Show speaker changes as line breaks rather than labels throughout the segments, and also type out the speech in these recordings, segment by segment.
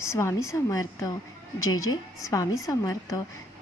स्वामी समर्थ. जय जय स्वामी समर्थ.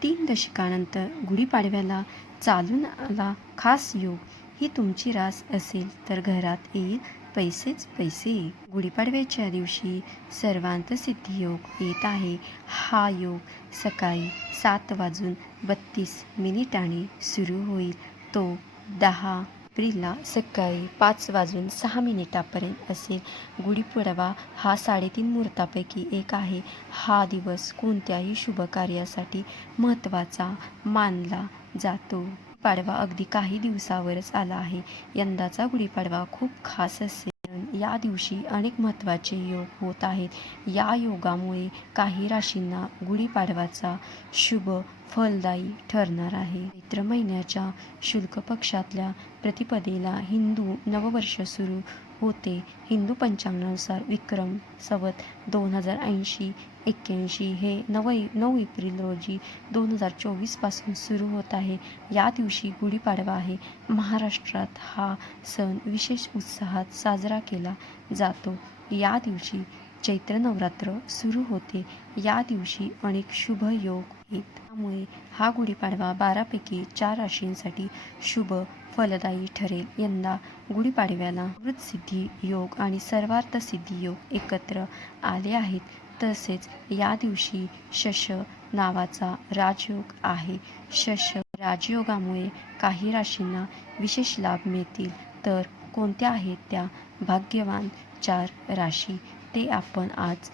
तीन दशकानंतर गुढीपाडव्याला चालून आला खास योग. ही तुमची रास असेल तर घरात येईल पैसेच पैसे. गुढीपाडव्याच्या दिवशी सर्वांत सिद्धी योग येत आहे. हा योग सकाळी सात वाजून बत्तीस मिनिटांनी सुरू होईल. तो दहा एप्रिलला सकाळी पाच वाजून सहा मिनिटापर्यंत असेल गुढीपाडवा हा साडेतीन मुहूर्तापैकी एक आहे. हा दिवस कोणत्याही शुभ कार्यासाठी महत्त्वाचा मानला जातो. पाडवा अगदी काही दिवसावरच आला आहे. यंदाचा गुढीपाडवा खूप खास असेल. या दिवशी अनेक महत्त्वाचे योग होत आहेत. या योगामुळे काही राशींना गुढीपाडवाचा शुभ फलदायी ठरणार आहे. चैत्र महिन्याच्या शुल्क पक्षातल्या प्रतिपदेला हिंदू नववर्ष सुरू होते. हिंदू पंचांगानुसार विक्रम संवत दोन हजार ऐंशी एक्क्याऐंशी हे नव नऊ एप्रिल रोजी दोन हजार चोवीसपासून सुरू होत आहे. या दिवशी गुढीपाडवा आहे. महाराष्ट्रात हा सण विशेष उत्साहात साजरा केला जातो. या दिवशी चैत्र नवरात्र सुरू होते. या दिवशी अनेक शुभ योग आहेत त्यामुळे हा गुढीपाडवा बारापैकी चार राशींसाठी शुभ फलदायी ठरेल. यंदा गुढीपाडव्याला वृत्तसिद्धी योग आणि सर्वार्थ सिद्धी योग एकत्र आले आहेत. तसेच या दिवशी शश नावाचा राजयोग आहे. शश राजयोगामुळे काही राशींना विशेष लाभ मिळतील. तर कोणत्या आहेत त्या? भाग्यवान चार राशी ते आपण आज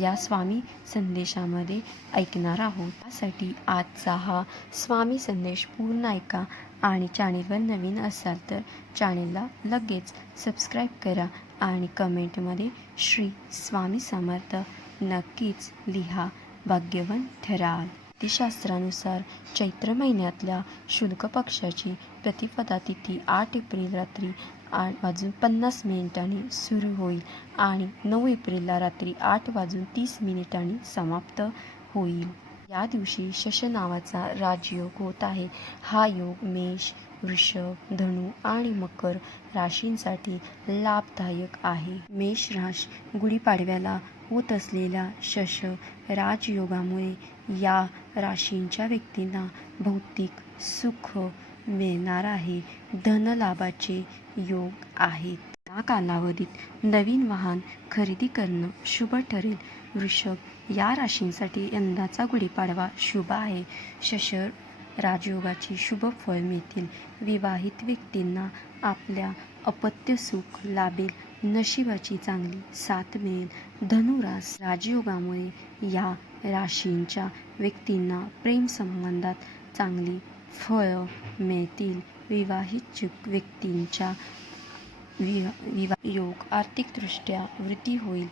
या स्वामी संदेशामध्ये ऐकणार आहोत. त्यासाठी आजचा हा स्वामी संदेश पूर्ण ऐका आणि चॅनेलवर नवीन असाल तर चॅनेलला लगेच सबस्क्राईब करा आणि कमेंटमध्ये श्री स्वामी समर्थ नक्कीच लिहा भाग्यवन ठराल. शास्त्रानुसार चैत्र महिन्यातल्या शुल्क पक्षाची प्रतिपदा तिथी आठ एप्रिल रात्री आठ वाजून पन्नास मिनिटांनी सुरू होईल आणि नऊ एप्रिलला रात्री आठ वाजून तीस मिनिटांनी समाप्त होईल. या दिवशी शश नावाचा राजयोग होत आहे. हा योग मेष वृषभ धनु आणि मकर राशींसाठी लाभदायक आहे. मेष राश गुढीपाडव्याला होत असलेल्या शश राजयोगामुळे या राशींच्या व्यक्तींना भौतिक सुख मिळणार आहे. धनलाभाचे योग आहेत. या कालावधीत नवीन वाहन खरेदी करणं शुभ ठरेल. वृषभ या राशींसाठी यंदाचा गुढीपाडवा शुभ आहे. शशर राजयोगाची शुभ फळ मिळतील. विवाहित व्यक्तींना आपल्या अपत्य सुख लाभेल. नशिबाची चांगली साथ मिळेल. धनुरास राजयोगामुळे या राशींच्या व्यक्तींना प्रेमसंबंधात चांगली फळं मिळतील विवाहित व्यक्तींच्या विवा योग आर्थिकदृष्ट्या वृद्धी होईल.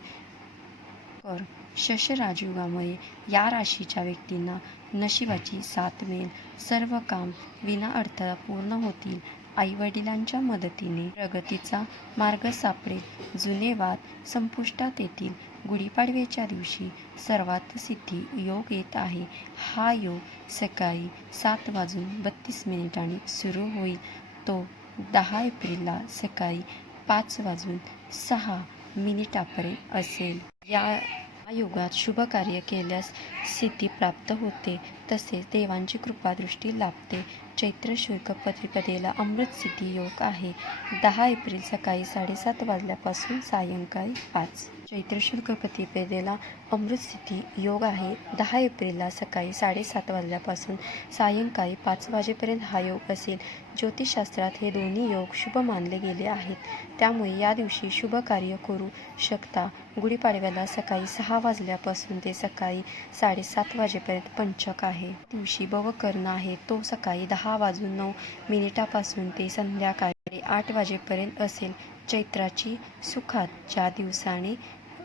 कर शश राजयोगामुळे या राशीच्या व्यक्तींना नशिबाची साथ मिळेल. सर्व काम विना अडथळा पूर्ण होतील. आईवडिलांच्या मदतीने प्रगतीचा मार्ग सापडेल. जुने वाद संपुष्टात येतील. गुढीपाडव्याच्या दिवशी सर्वात सिद्धी योग येत आहे. हा योग सकाळी सात वाजून बत्तीस मिनिटांनी सुरू होईल. तो दहा एप्रिलला सकाळी पाच वाजून सहा मिनिटापर्यंत असेल. या युगात शुभ कार्य केल्यास सिद्धी प्राप्त होते. तसेच देवांची कृपादृष्टी लाभते. चैत्र शुल्क प्रतिपदेला अमृत सिद्धी योग आहे. दहा एप्रिल सकाळी साडेसात वाजल्यापासून सायंकाळी पाच. चैत्र शुल्क प्रतिपदेला अमृत सिद्धी योग आहे. दहा एप्रिलला सकाळी साडेसात वाजल्यापासून सायंकाळी पाच वाजेपर्यंत हा योग असेल. ज्योतिषशास्त्रात हे दोन्ही योग शुभ मानले गेले आहेत. त्यामुळे या दिवशी शुभ कार्य करू शकता. गुढीपाडव्याला सकाळी सहा वाजल्यापासून ते सकाळी साडेसात वाजेपर्यंत पंचक आहे. दिवशी भवकर्ण आहे. तो सकाळी दहा वाजून नऊ मिनिटापासून ते संध्याकाळी आठ वाजेपर्यंत असेल चैत्राची सुखात ज्या दिवसाने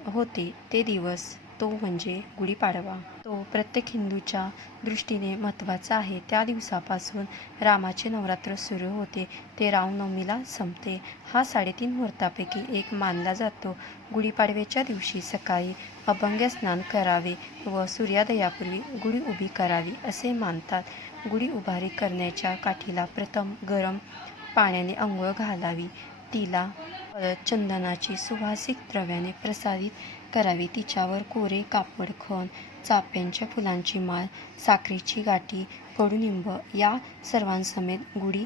होते ते दिवस. तो म्हणजे गुढीपाडवा तो प्रत्येक हिंदूच्या दृष्टीने महत्त्वाचा आहे. त्या दिवसापासून रामाचे नवरात्र सुरू होते. ते रामनवमीला संपते. हा साडेतीन मुहूर्तापैकी एक मानला जातो. गुढीपाडव्याच्या दिवशी सकाळी अभंग स्नान करावे व सूर्योदयापूर्वी गुढी उभी करावी असे मानतात. गुढी उभारी करण्याच्या काठीला प्रथम गरम पाण्याने अंघोळ घालावी. तिला चंदनाची सुवासिक द्रव्याने प्रसारित करावी. तिच्यावर कोरे कापड खण चाफ्यांच्या फुलांची माळ साखरेची गाठी कडुनिंब या सर्वांसमेत गुढी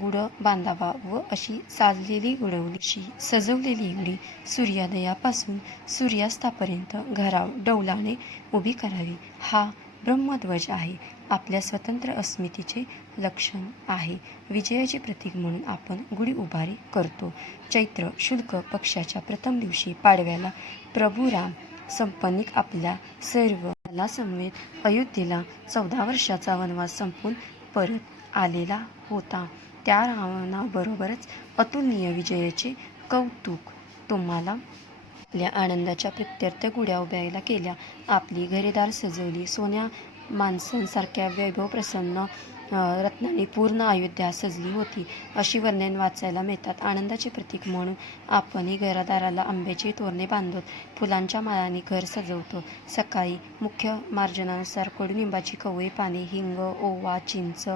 गुढ बांधावा व अशी साजलेली गुडवलीशी सजवलेली गुढी सूर्योदयापासून सूर्यास्तापर्यंत घराव डौलाने उभी करावी. हा ब्रह्मध्वज आहे. आपल्या स्वतंत्र अस्मितेचे लक्षण आहे. विजयाचे प्रतीक म्हणून आपण गुढी उभारी करतो. चैत्र शुल्क पक्षाच्या प्रथम दिवशी पाडव्याला प्रभू राम संपन्निक आपल्या सर्व समवेत अयोध्येला चौदा वर्षाचा वनवास संपून परत आलेला होता. त्या रावणाबरोबरच अतुलनीय विजयाचे कौतुक तुम्हाला आपल्या आनंदाच्या प्रत्यर्थ गुड्या उभ्यायला केल्या. आपली घरेदार सजवली सोन्या माणसांसारख्या वैभव प्रसन्न रत्नांनी पूर्ण अयोध्या सजली होती अशी वर्णन वाचायला मिळतात. आनंदाचे प्रतीक म्हणून आपणही घरादाराला आंब्याची तोरणे बांधत फुलांच्या माळाने घर सजवतो. सकाळी मुख्य मार्जनानुसार कडुनिंबाची कवळी पाने हिंग ओवा चिंच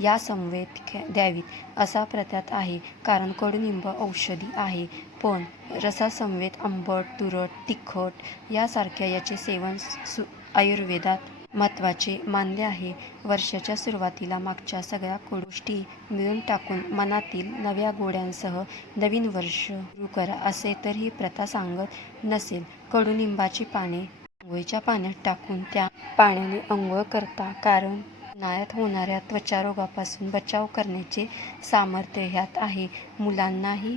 या समवेत द्यावीत. असा प्रत्यात आहे कारण कडुनिंब औषधी आहे. पण रसासमवेत आंबट तुरट तिखट यासारख्या याचे सेवन सु आयुर्वेदात महत्त्वाचे मानले आहे. वर्षाच्या सुरुवातीला मागच्या सगळ्या गोष्टी मिळून टाकून मनातील नव्या गोड्यांसह नवीन वर्ष सुरू करा असे तर ही प्रथा सांगत नसेल. कडुनिंबाची पाने आंघोळीच्या पाण्यात टाकून त्या पाण्याने आंघोळ करता कारण उन्हाळ्यात होणाऱ्या त्वचारोगापासून बचाव करण्याचे सामर्थ्य ह्यात आहे. मुलांनाही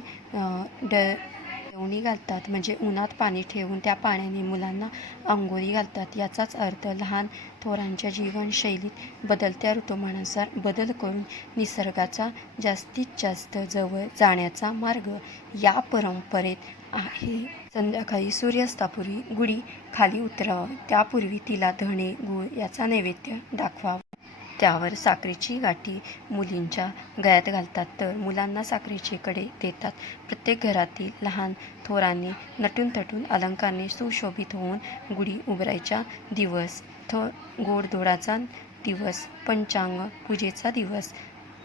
ड ठेवणी घालतात. म्हणजे उन्हात पाणी ठेवून त्या पाण्याने मुलांना आंघोळी घालतात. याचाच अर्थ लहान थोरांच्या जीवनशैलीत बदलत्या ऋतुमानानुसार बदल करून निसर्गाचा जास्तीत जास्त जवळ जाण्याचा मार्ग या परंपरेत आहे. संध्याकाळी सूर्यास्तापूर्वी गुढी खाली उतरावं. त्यापूर्वी तिला धणे गूळ याचा नैवेद्य दाखवावा. त्यावर साखरेची गाठी मुलींच्या गळ्यात घालतात. तर मुलांना साखरेचे कडे देतात. प्रत्येक घरातील लहान थोरांनी नटून तटून अलंकाराने सुशोभित होऊन गुढी उभरायचा दिवस. थो गोडधोडाचा दिवस पंचांग पूजेचा दिवस.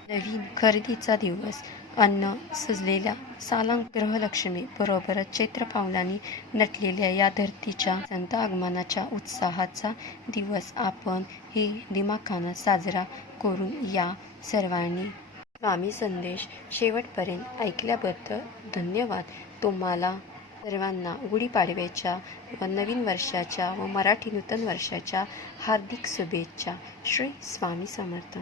नवीन खरेदीचा दिवस. अन्न सजलेल्या सालांग ग्रहलक्ष्मी बरोबरच चैत्र पावलांनी नटलेल्या या धरतीच्या संत आगमनाच्या उत्साहाचा दिवस आपण हे दिमाखानं साजरा करून या सर्वांनी. स्वामी संदेश शेवटपर्यंत ऐकल्याबद्दल धन्यवाद. तुम्हाला सर्वांना गुढीपाडव्याच्या व नवीन वर्षाच्या व मराठी नूतन वर्षाच्या हार्दिक शुभेच्छा. श्री स्वामी समर्थ.